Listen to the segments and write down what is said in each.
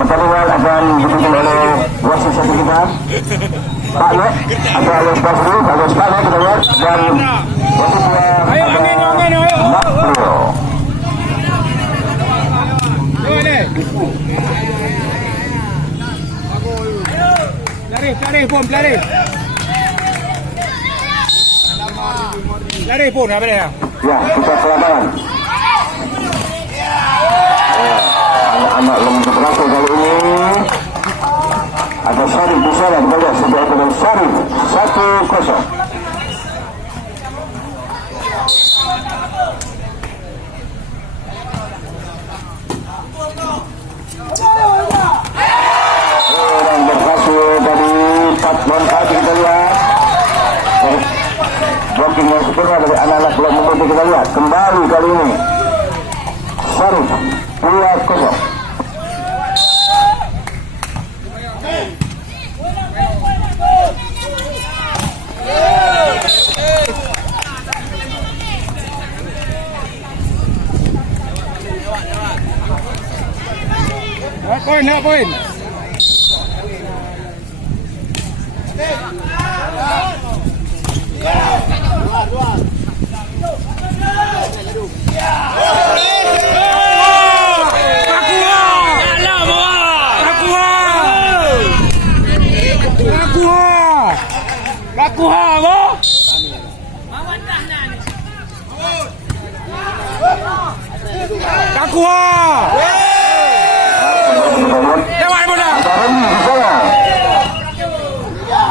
pertandingan akan dipimpin oleh wasit satu kita Pak Nek atau Alex Basri, Alex Pak Nek kita lihat, dan wasit dua Mak Leo. Lari pun, lari. Lari pun apa dia? Ya, kita ke lapangan. Anak-anak lembut berlaku kali ini. Ada Syarif di sana, kita lihat sejauh dengan Syarif 1-0. Orang berhasil dari Patron tadi kita lihat. Blocking yang sempurna dari anak-anak belum memutih kita lihat. Kembali kali ini Syarif 2-0. Poin, poin.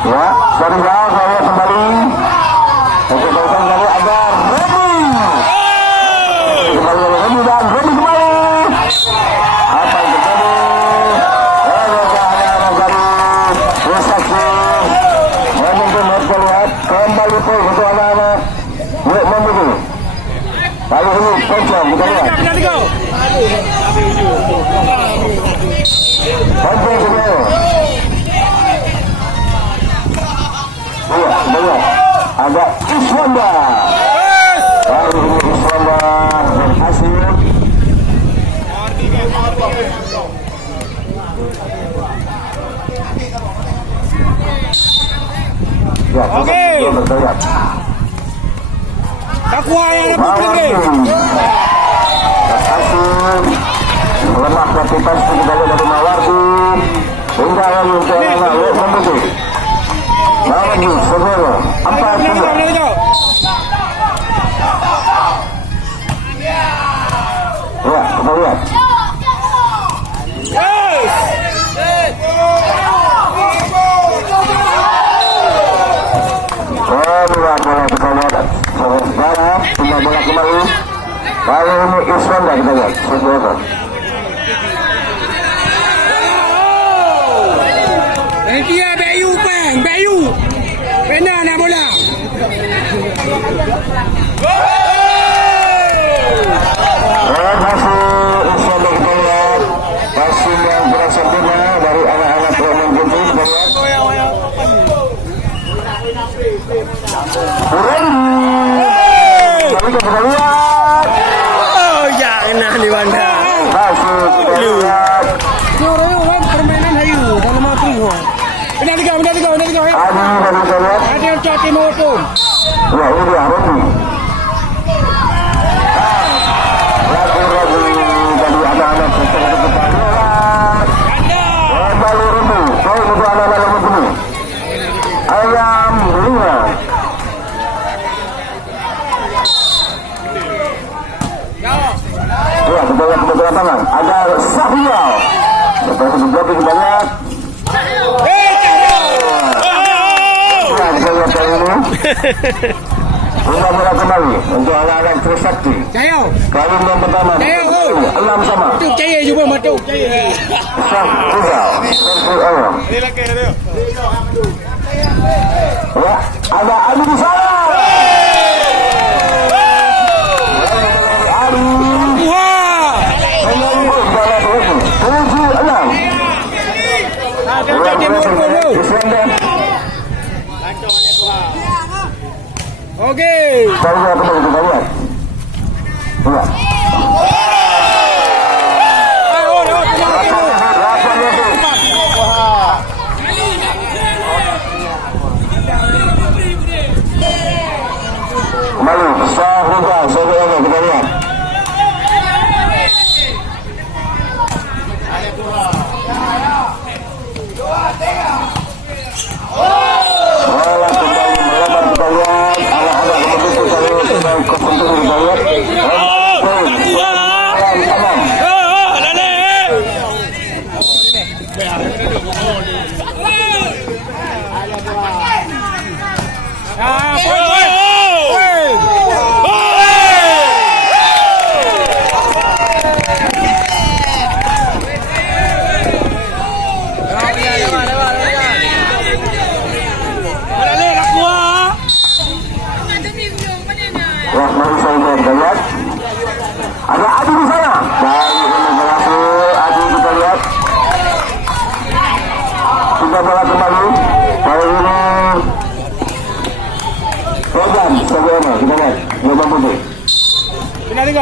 Ya, dari jauh saya kembali. Untuk datang kali ada Remy. Kembali Remy dan Remy kembali. Apa yang terjadi? Anak-anak dari Wesaki memimpin mereka lihat kembali pun untuk anak-anak memimpin. Kali ini pencang kita lihat. Pencang juga. Lihat, ada Iswanda. Kali ini Iswanda berhasil. Ya, oke. Takwa yang ada putri. Berhasil. Lemah kreativitas kita lihat dari Mawardi. Hingga yang membutuh. Lagi, Severo, 4-3. Ya, kita lihat. Bola kita lihat. Saudara, tinggal bola kembali. Kali ini Iswanda kita lihat. Severo. Dia Bayu Peng, Bayu. Benar nak bola. Masih Iswanda kita lihat. Masih yang berasal dari anak-anak Roman Gunting kita lihat. Kami kita lihat. Oh, ya enak di Wanda. Masih kita lihat. Permainan Hayu dalam mati. Benar tiga. Adi dari kita lihat. Ada yang cat timur pun. Ya, ini dia Romi. Ragu-ragu dari anak-anak kita depan. Kembali Romi. Kau untuk anak-anak Romi. Ayam Lina. Ya, kita lihat ke lapangan. Ada Sahial. Seperti dibuat kita lihat. Ya, kita lihat kali ini. Lima bola kembali untuk anak-anak Trisakti. Jaya. Kali yang pertama. Jaya. 6 sama. Matuk Jaya juga matuk. Sahial. Ini lagi dia. Ya, ada Adi di sana. Okey. Saya apa yang kita lihat? Ya. kembali Sahriga Sahriga kita lihat. Bola kembali melebar kita lihat. Anak-anak begitu kali kepentingan kita lihat. Ada Adi di sana. Baik, ini berhasil. Adi kita lihat. Kita bola kembali. Kali ini program sebelumnya kita lihat. Lubang putih. Pindah tiga.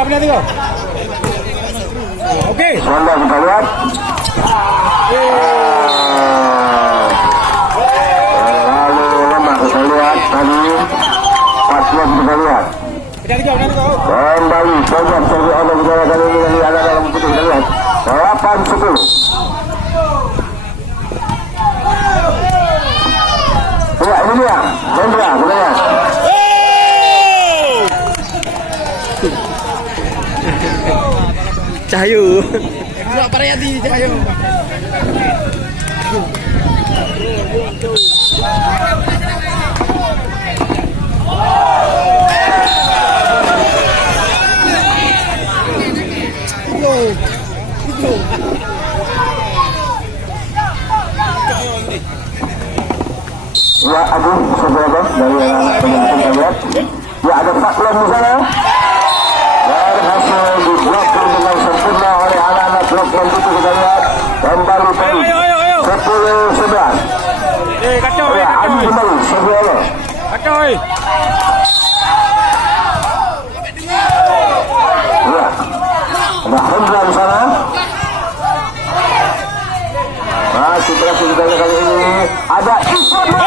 Oke. Sonda kita lihat. Lalu lemah kita lihat tadi. Pasnya kita lihat. Pindah tiga. Kembali program seri Allah budaya kali ini dari ada dalam putih kita lihat 8-10. Ya ini dia Hendra kita lihat. Cahyu. Parayati Cahyu. Ya aduh saudara dari anak penyelidik kita lihat. Ya ada Faklon di sana. Berhasil diblokir dengan sempurna oleh anak-anak Faklon itu kita lihat. Kembali poin 10-11. Kacau. Ya Adi kembali saudara. Kacau. Ya ada Hendra di sana. Masih berhasil kita kali ini. Ada Iswana.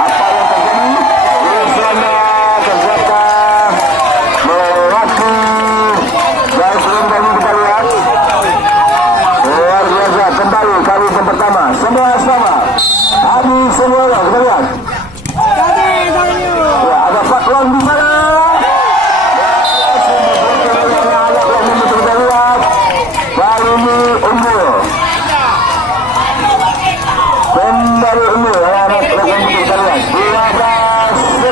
Apa yang terjadi? Iswana ternyata melewati dari sebelum tadi kita lihat. Luar biasa kembali kali yang pertama. Semua sama. Adi semua kita lihat. Ya ada Faklon di sana. Kali ini unggul. Kembali unggul anak program kita lihat 12-11.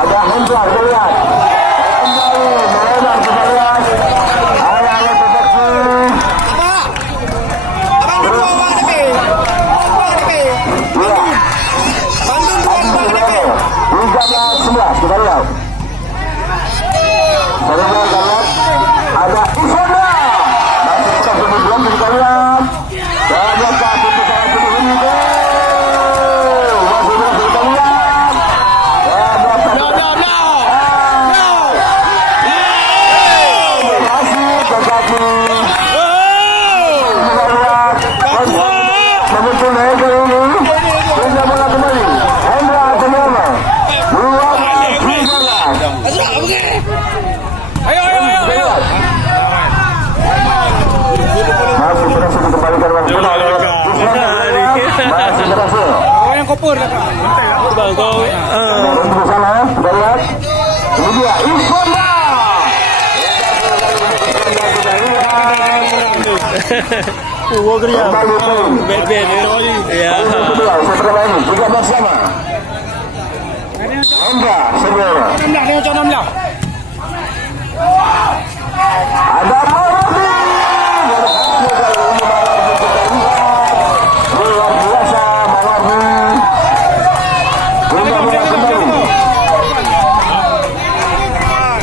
Ada Hendra kita lihat. Kembali melebar kita lihat. Anak-anak proteksi. Ya. 13-11 kita lihat. Saudara kita lihat. Ada Isona. Kemudian kita lihat ternyata pintu saya penuh ini masih terus kita lihat masih terjadi kita lihat membentuk naik ke ini sehingga bola kembali Hendra Ateliana 12-13. Ayo. Masih berhasil dikembalikan oleh masih berhasil. Oh yang kopur lah. Di sana kita lihat ini dia Iswana. Kembali poin. Ya. Setelah ini 13 sama. Hendra Senior. 16. Ada Mardi. Luar biasa Mardi.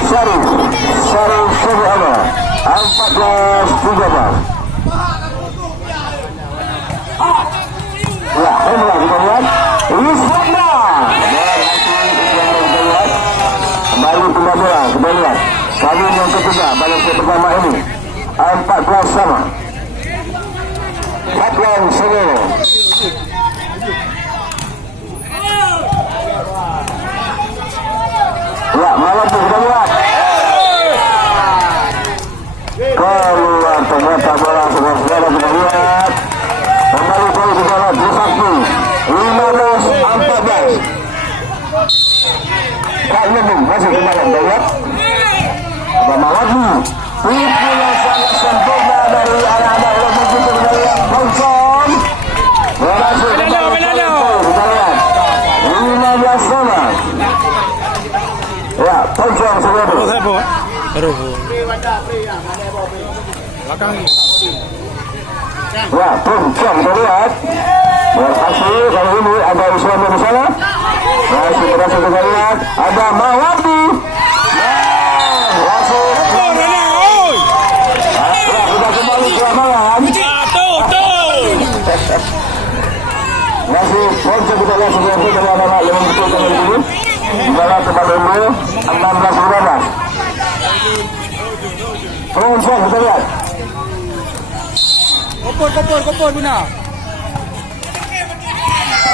Syarif Syarif 14-13. Ya, Hendra kita lihat. Iswana. Kembali pindah bola, kita lihat. Kali yang ketiga, balik yang pertama ini 14 sama. Faklon Sengero. Poncong Semedo. Saya bawa. Terus. Belakang ni. Ya, Poncong terlihat. Berhasil kali ini ada Islam di sana. Masih berhasil terlihat. Ada Mawardi. Berhasil. Sudah kembali ke lapangan. Masih Poncong kita lihat sebuah pun dengan anak yang betul kali ini. Dalam tempat dulu 16-15. Poncong kita lihat. Kopor guna.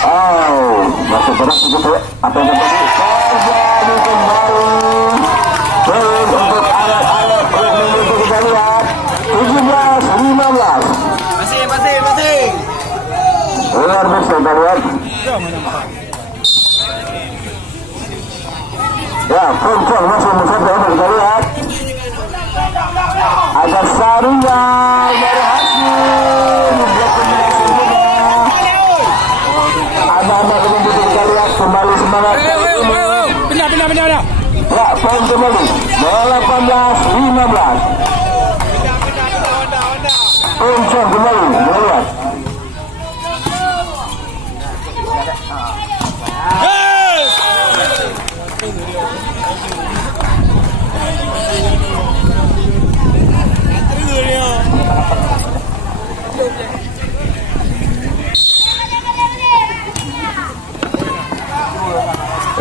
Oh, masih berat begitu. Apa yang terjadi? Terjadi kembali. Terus untuk alat-alat untuk kita lihat 17-15. Masih. Luar biasa kita lihat. Ya, Poncong masih mencoba kita lihat. Ada Sarunya berhasil. Anak-anak ini kita lihat kembali semangat. Pindah. Ya, poin kembali 18-15. Poncong kembali melihat.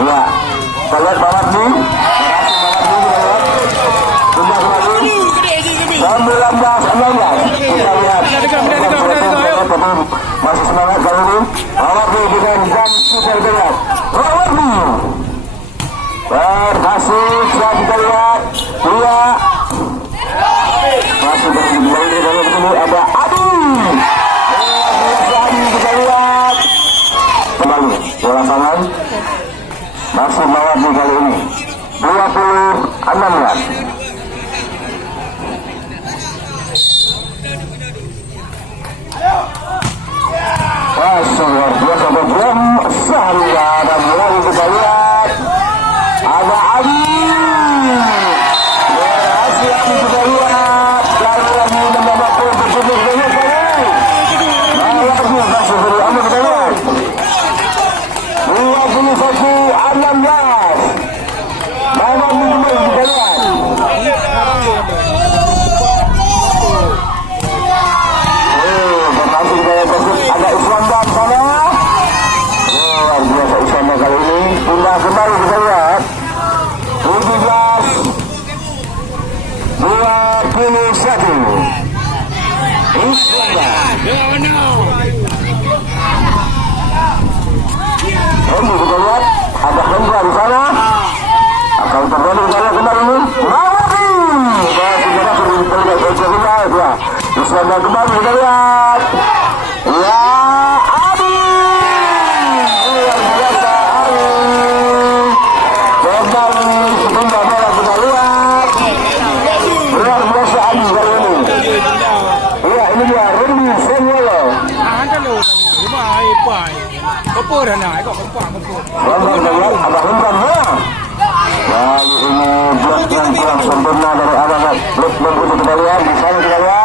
Ya, kita lihat banget nih. Sudah kembali 19-16. Kita lihat masih semangat kali ini. Banget nih dengan jam kita lihat. Banget nih berhasil sudah kita lihat. Dua masih berkembali dalam sini ada Adi. Adi kita lihat kembali bola tangan. Masih mawar di kali ini 20-16. Luar biasa berjuang Sahria dan mulai kita lihat ada Adi berhasil kita lihat lalu lagi mendapatkan berjumlah banyak kali lagi masih beri anda kita lihat 21-16. Mana minimal kita lihat. Berhasil kita tersebut ada Islam dan sana. Luar biasa Islam kali ini. Pindah kembali kita lihat 17-21. Ini kita lihat ada Hendra di sana. Akan terjadi di sana kembali ini. Mawati. Kita sudah terlihat ya. Islam kembali kita lihat. Ya Adi. Luar biasa Adi. Kembali sebentar bola kita lihat. Luar biasa Adi kali ini. Iya ini dia Rudy Seniolo. Kopor nak, ikut kopor. Ada Hendra ya. Lalu ini blok yang kurang sempurna dari anak blok kita lihat di sana kita lihat.